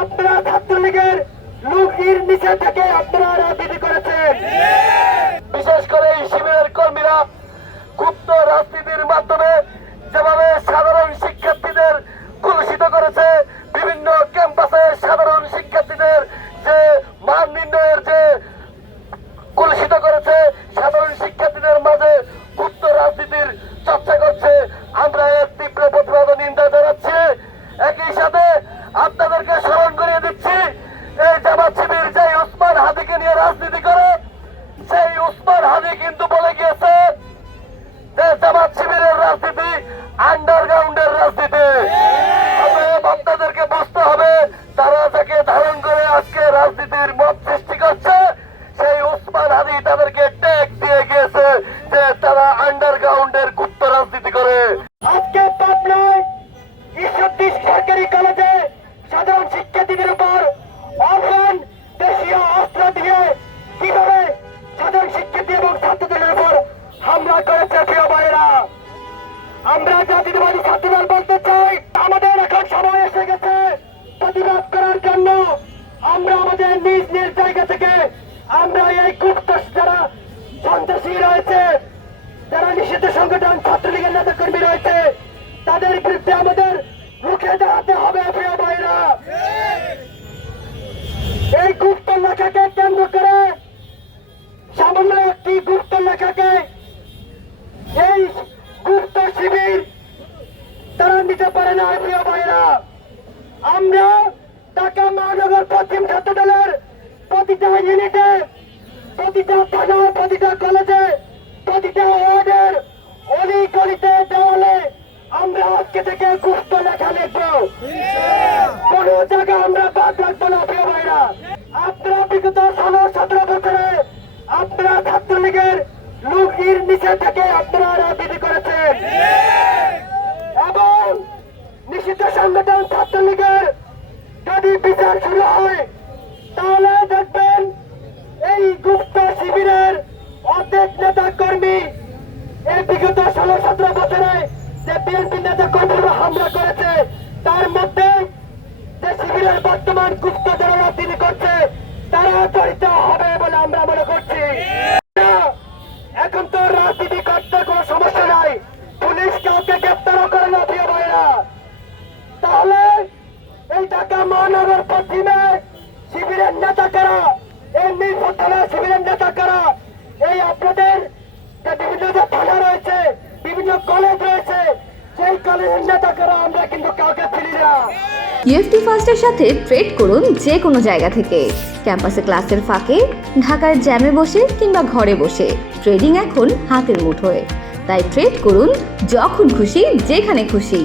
আপনারা ছাত্রলীগের লুকির নিচে থেকে আপনারা রাজনীতি করেছেন। বিশেষ করে এই শিবিরের কর্মীরা গুপ্ত রাজনীতির মাধ্যমে যেভাবে সাধারণ শিক্ষার্থীদের কলুষিত করেছে, বিভিন্ন ক্যাম্পাসে সাধারণ শিক্ষার্থীদের যে মান নির্ণয়ের যে কলুষিত করেছে, সাধারণ শিক্ষার্থীদের মাঝে গুপ্ত রাজনীতির চর্চা করছে, আমরা এর তীব্র প্রতিবাদ ও নিন্দা জানাচ্ছি। একই সাথে আপনাদেরকে স্মরণ করিয়ে দিচ্ছি, এই জামাত শিবির যে উসমান হাদিকে নিয়ে রাজনীতি করে, সেই উসমান হাদি কিন্তু বলে গিয়েছে যে জামাত শিবিরের রাজনীতি আন্ডারগ্রাউন্ডের রাজনীতি। আপনাদেরকে বুঝতে হবে, তারা যাকে ধারণ করে আজকে রাজনীতির মত সৃষ্টি করছে, সেই উসমান হাদি তাদেরকে ট্যাগ দিয়ে গিয়েছে যে তারা আন্ডারগ্রাউন্ডের গুপ্ত রাজনীতি করে। আজকে পাবনায় ঈশ্বরদী সরকারি কলেজে সাধারণ শিক্ষার্থীদের উপর অফলাইন দেশীয় অস্ত্র দিয়ে কিভাবে সাধারণ শিক্ষার্থী এবং ছাত্রদের উপর হামলা করেছে প্রিয় ভাইয়েরা, আমরা জাতীয়তাবাদী ছাত্রদল বলতে চাই, আমাদের এখন সময় এসে গেছে প্রতিবাদ করার জন্য। আমরা আমাদের নিজ নিজ জায়গা থেকে আমরা এই গুপ্ত যারা সন্ত্রাসী রয়েছে, যারা নিষিদ্ধ সংগঠন ছাত্রলীগের নেতা কর্মী রয়েছে, তাদের বিরুদ্ধে আমাদের রুখে দাঁড়াতে হবে প্রিয় ভাইয়েরা। এই গুপ্ত লেখাকে কেন্দ্র করে, সামান্য একটি গুপ্ত লেখাকে এই গুপ্ত শিবির তারা নিতে পারে না প্রিয় ভাইয়েরা। আমরা ঢাকা মহানগর পশ্চিম ছাত্র দলের প্রতিটা ইউনিটে, প্রতিটা থানায়, প্রতিটা কলেজে, প্রতিটা ওয়ার্ডের অলি গলিতে দেওয়ালে আমরা আজকে থেকে গুপ্ত লেখা লিখবো। কোন জায়গায় আমরা বাদ রাখবো না প্রিয় ভাইরা। আপনারা বিগত 16-17 বছরে আপনারা ছাত্রলীগের লুকির নিচে থেকে আপনারা রাজনীতি করেছেন এবং নিষিদ্ধ সংগঠন ছাত্রলীগের যদি বিচার শুরু হয়, তাহলে দেখবেন এই গুপ্ত শিবিরের অর্ধেক নেতা কর্মী এই বিগত 16-17 বছরে যে বিএনপি নেতা কর্মীরা হামলা করেছে, তার মধ্যে যে শিবিরের বর্তমান গুপ্ত যারা রাজনীতি করছে তারা জড়িত হবে বলে আমরা মনে করছি। এখন তো রাজনীতি করতে কোনো সমস্যা নাই, পুলিশ কাউকে গ্রেপ্তারও করে না প্রিয় ভাইরা। তাহলে এই ঢাকা মহানগর পশ্চিমে শিবিরের নেতা কারা, এই মিরপুর থানার শিবিরের নেতা কারা, এই আপনাদের বিভিন্ন যে থানা রয়েছে, বিভিন্ন কলেজ রয়েছে, সেই কলেজের নেতা কারা আমরা কিন্তু কাউকে চিনি না। ইউএফটি ফার্স্টের সাথে ট্রেড করুন যে কোনো জায়গা থেকে, ক্যাম্পাসে ক্লাসের ফাঁকে, ঢাকার জ্যামে বসে কিংবা ঘরে বসে। ট্রেডিং এখন হাতের মুঠোয়, তাই ট্রেড করুন যখন খুশি যেখানে খুশি।